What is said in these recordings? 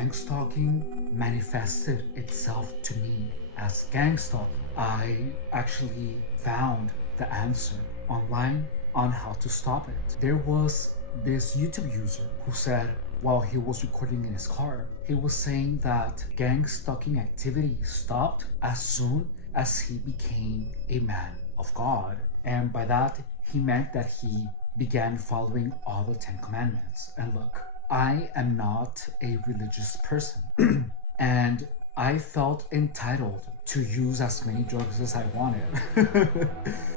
gang stalking manifested itself to me as gang stalking. I actually found the answer online on how to stop it. There was this YouTube user who said while he was recording in his car, he was saying that gang stalking activity stopped as soon as he became a man of God. And by that, he meant that he began following all the 10 commandments. And look, I am not a religious person. And I felt entitled to use as many drugs as I wanted.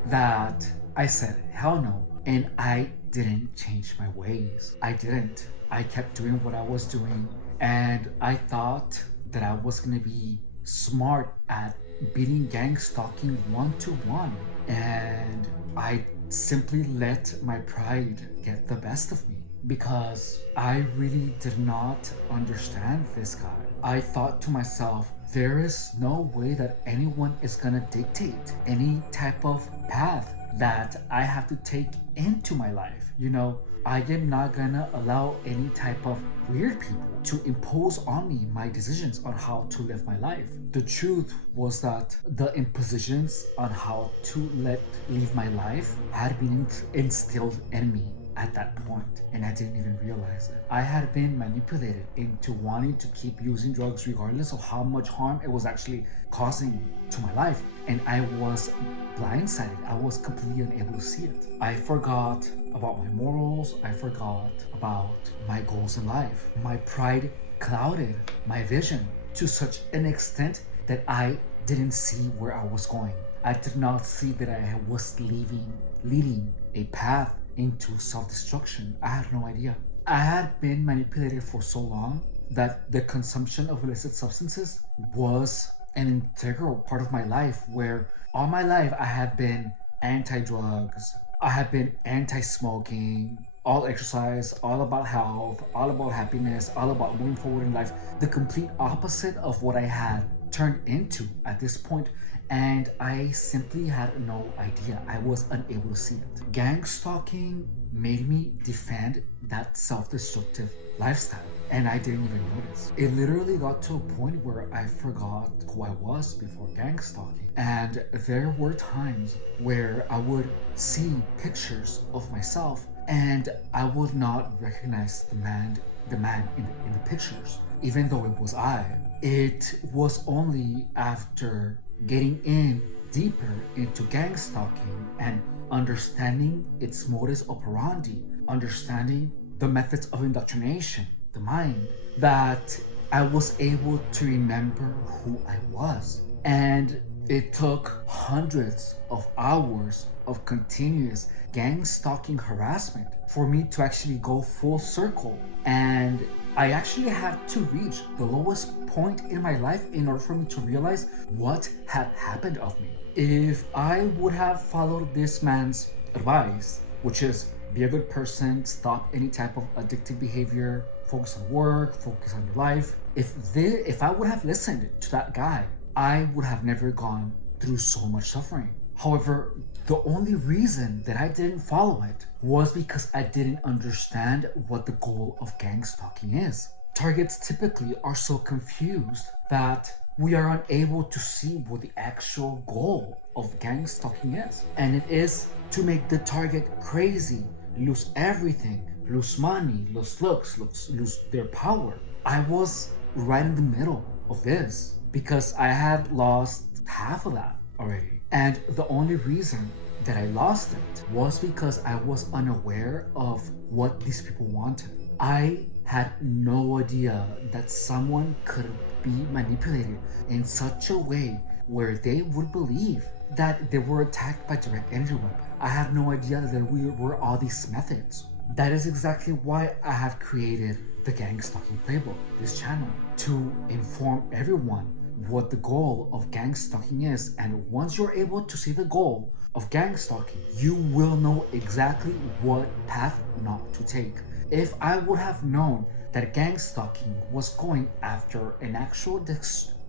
That I said, hell no. And I didn't change my ways. I didn't. I kept doing what I was doing. And I thought that I was gonna be smart at beating gang stalking 1-1. And I simply let my pride get the best of me because I really did not understand this guy. I thought to myself, there is no way that anyone is gonna dictate any type of path that I have to take into my life. You know, I am not gonna allow any type of weird people to impose on me my decisions on how to live my life. The truth was that the impositions on how to live my life had been instilled in me at that point, and I didn't even realize it. I had been manipulated into wanting to keep using drugs regardless of how much harm it was actually causing to my life, and I was blindsided. I was completely unable to see it. I forgot about my morals. I forgot about my goals in life. My pride clouded my vision to such an extent that I didn't see where I was going. I did not see that I was leading a path into self-destruction. I had no idea. I had been manipulated for so long that the consumption of illicit substances was an integral part of my life, where all my life I have been anti-drugs, I have been anti-smoking, all exercise, all about health, all about happiness, all about moving forward in life. The complete opposite of what I had turned into at this point, and I simply had no idea. I was unable to see it. Gang stalking made me defend that self-destructive lifestyle, and I didn't even notice. It literally got to a point where I forgot who I was before gang stalking. And there were times where I would see pictures of myself and I would not recognize the man in the pictures, even though it was I. It was only after getting in deeper into gang stalking and understanding its modus operandi, understanding the methods of indoctrination, the mind, that I was able to remember who I was. And it took hundreds of hours of continuous gang stalking harassment for me to actually go full circle. And I actually had to reach the lowest point in my life in order for me to realize what had happened of me. If I would have followed this man's advice, which is be a good person, stop any type of addictive behavior, focus on work, focus on your life. If I would have listened to that guy, I would have never gone through so much suffering. However, the only reason that I didn't follow it was because I didn't understand what the goal of gang stalking is. Targets typically are so confused that we are unable to see what the actual goal of gang stalking is. And it is to make the target crazy, lose everything, lose money, lose looks, lose their power. I was right in the middle of this because I had lost half of that already. And the only reason that I lost it was because I was unaware of what these people wanted. I had no idea that someone could be manipulated in such a way where they would believe that they were attacked by direct energy weapon. I had no idea that there were all these methods. That is exactly why I have created the Gang Stalking Playbook, this channel, to inform everyone what the goal of gang stalking is. And once you're able to see the goal of gang stalking, you will know exactly what path not to take. If I would have known that gang stalking was going after an actual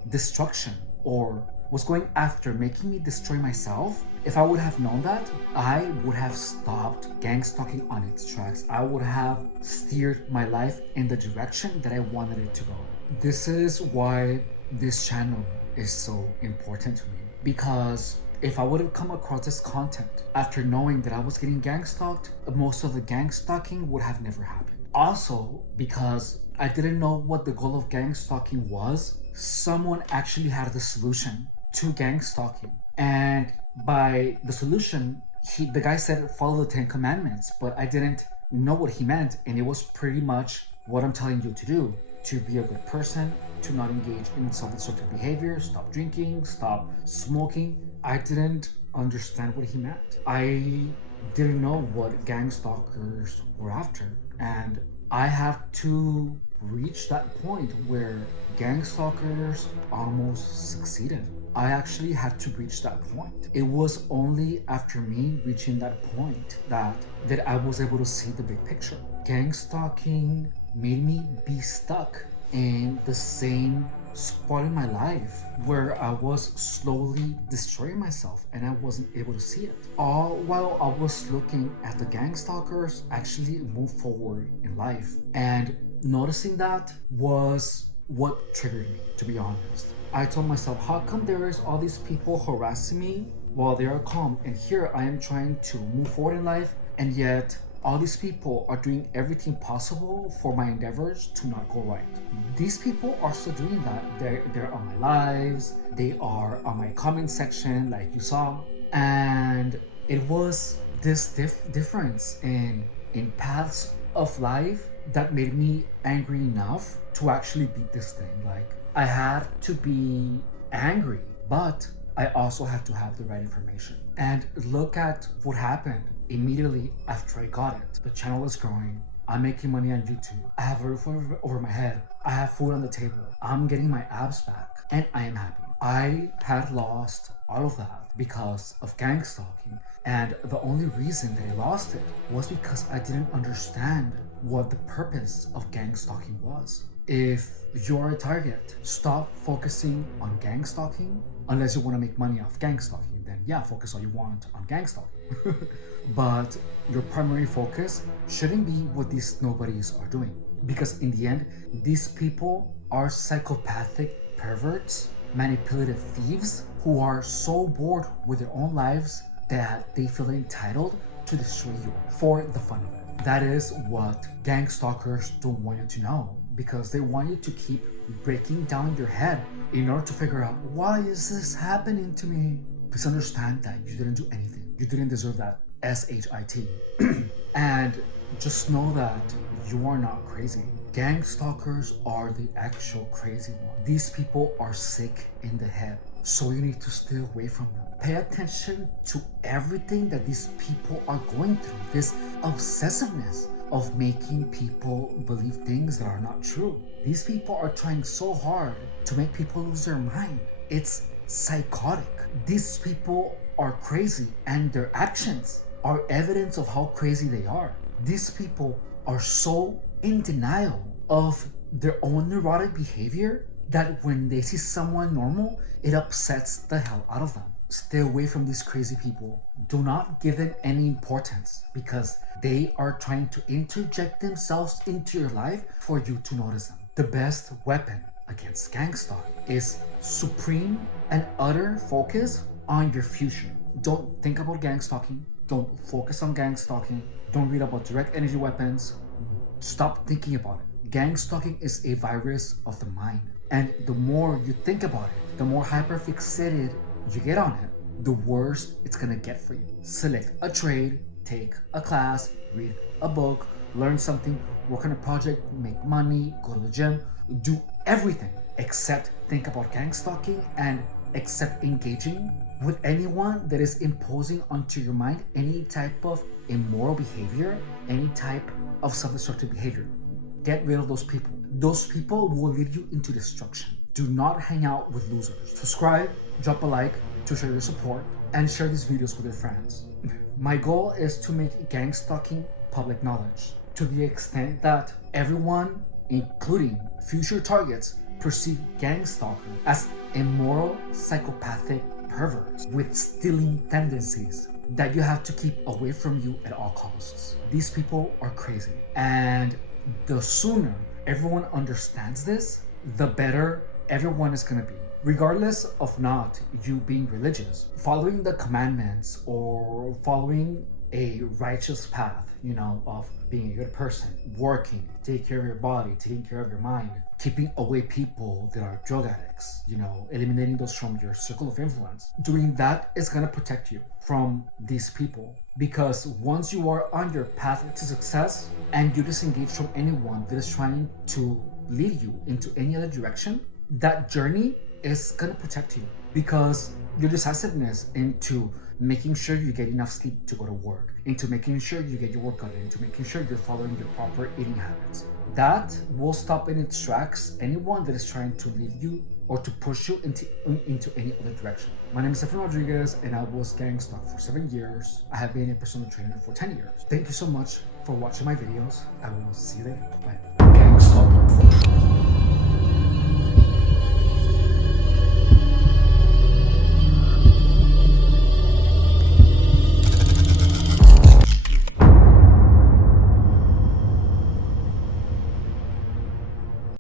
destruction, or was going after making me destroy myself, if I would have known that, I would have stopped gang stalking on its tracks. I would have steered my life in the direction that I wanted it to go. This is why this channel is so important to me, because if I would have come across this content after knowing that I was getting gang stalked, most of the gang stalking would have never happened. Also, because I didn't know what the goal of gang stalking was, someone actually had the solution to gang stalking. And by the solution, the guy said follow the 10 commandments, but I didn't know what he meant, and it was pretty much what I'm telling you to do: to be a good person, to not engage in self-destructive behavior, stop drinking, stop smoking. I didn't understand what he meant. I didn't know what gang stalkers were after, and I had to reach that point where gang stalkers almost succeeded. I actually had to reach that point. It was only after me reaching that point that I was able to see the big picture. Gang stalking made me be stuck in the same spot in my life where I was slowly destroying myself and I wasn't able to see it. All while I was looking at the gang stalkers actually move forward in life. And noticing that was what triggered me, to be honest. I told myself, how come there is all these people harassing me while they are calm, and here I am trying to move forward in life, and yet all these people are doing everything possible for my endeavors to not go right. These people are still doing that. They're on my lives, they are on my comment section like you saw, and it was this difference in paths of life that made me angry enough to actually beat this thing. Like, I had to be angry, but I also had to have the right information. And look at what happened immediately after I got it. The channel is growing. I'm making money on YouTube. I have a roof over my head. I have food on the table. I'm getting my abs back, and I am happy. I had lost all of that because of gang stalking, and the only reason that I lost it was because I didn't understand what the purpose of gang stalking was. If you're a target, stop focusing on gang stalking. Unless you want to make money off gang stalking, then yeah, focus all you want on gang stalking. But your primary focus shouldn't be what these nobodies are doing, because in the end, these people are psychopathic perverts, manipulative thieves who are so bored with their own lives that they feel entitled to destroy you for the fun of it. That is what gang stalkers don't want you to know, because they want you to keep breaking down your head in order to figure out, why is this happening to me? Please understand that you didn't do anything. You didn't deserve that SHIT. And just know that you are not crazy. Gang stalkers are the actual crazy ones. These people are sick in the head, so you need to stay away from them. Pay attention to everything that these people are going through. This obsessiveness of making people believe things that are not true. These people are trying so hard to make people lose their mind. It's psychotic. These people are crazy, and their actions are evidence of how crazy they are. These people are so in denial of their own neurotic behavior that when they see someone normal, it upsets the hell out of them. Stay away from these crazy people. Do not give them any importance, because they are trying to interject themselves into your life for you to notice them. The best weapon against gang stalking is supreme and utter focus on your future. Don't think about gang stalking. Don't focus on gang stalking. Don't read about direct energy weapons. Stop thinking about it. Gang stalking is a virus of the mind. And the more you think about it, the more hyperfixated you get on it, the worse it's gonna get for you. Select a trade, take a class, read a book, learn something, work on a project, make money, go to the gym, do everything except think about gang stalking and except engaging with anyone that is imposing onto your mind any type of immoral behavior, any type of self-destructive behavior. Get rid of those people. Those people will lead you into destruction. Do not hang out with losers. Subscribe, drop a like to show your support, and share these videos with your friends. My goal is to make gang stalking public knowledge to the extent that everyone, including future targets, perceive gang stalker as immoral, psychopathic perverts with stealing tendencies that you have to keep away from you at all costs. These people are crazy. And the sooner everyone understands this, the better everyone is going to be. Regardless of not you being religious, following the commandments or following a righteous path, of being a good person, working, taking care of your body, taking care of your mind, keeping away people that are drug addicts, eliminating those from your circle of influence. Doing that is going to protect you from these people. Because once you are on your path to success and you disengage from anyone that is trying to lead you into any other direction, that journey is going to protect you. Because your decisiveness into making sure you get enough sleep to go to work, into making sure you get your workout in, into making sure you're following your proper eating habits, that will stop in its tracks anyone that is trying to lead you or to push you into any other direction. My name is Stefan Rodriguez, and I was gang stalked for 7 years. I have been a personal trainer for 10 years. Thank you so much for watching my videos. I will see you later. Bye.